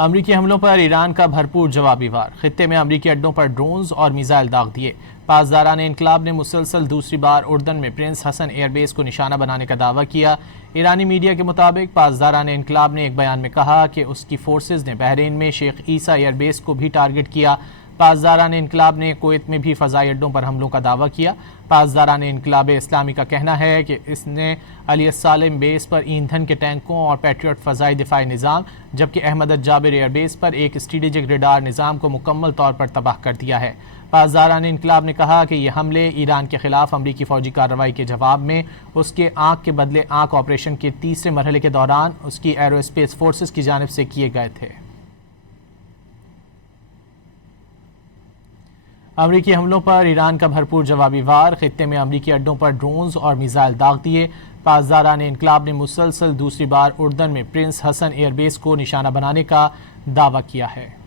امریکی حملوں پر ایران کا بھرپور جوابی وار، خطے میں امریکی اڈوں پر ڈرونز اور میزائل داغ دیے۔ پاسداران انقلاب نے مسلسل دوسری بار اردن میں پرنس حسن ایئر بیس کو نشانہ بنانے کا دعویٰ کیا۔ ایرانی میڈیا کے مطابق پاسداران انقلاب نے ایک بیان میں کہا کہ اس کی فورسز نے بحرین میں شیخ عیسیٰ ایئر بیس کو بھی ٹارگٹ کیا۔ پاسداران انقلاب نے کویت میں بھی فضائی اڈوں پر حملوں کا دعویٰ کیا۔ پاسداران انقلاب اسلامی کا کہنا ہے کہ اس نے علی السالم بیس پر ایندھن کے ٹینکوں اور پیٹریوٹ فضائی دفاعی نظام، جبکہ احمد الجابر ایئر بیس پر ایک اسٹریٹجک ریڈار نظام کو مکمل طور پر تباہ کر دیا ہے۔ پاسداران انقلاب نے کہا کہ یہ حملے ایران کے خلاف امریکی فوجی کارروائی کے جواب میں اس کے آنکھ کے بدلے آنکھ آپریشن کے تیسرے مرحلے کے دوران اس کی ایرو اسپیس فورسز کی جانب سے کیے گئے تھے۔ امریکی حملوں پر ایران کا بھرپور جوابی وار، خطے میں امریکی اڈوں پر ڈرونز اور میزائل داغ دیے۔ پاسداران انقلاب نے مسلسل دوسری بار اردن میں پرنس حسن ایئر بیس کو نشانہ بنانے کا دعویٰ کیا ہے۔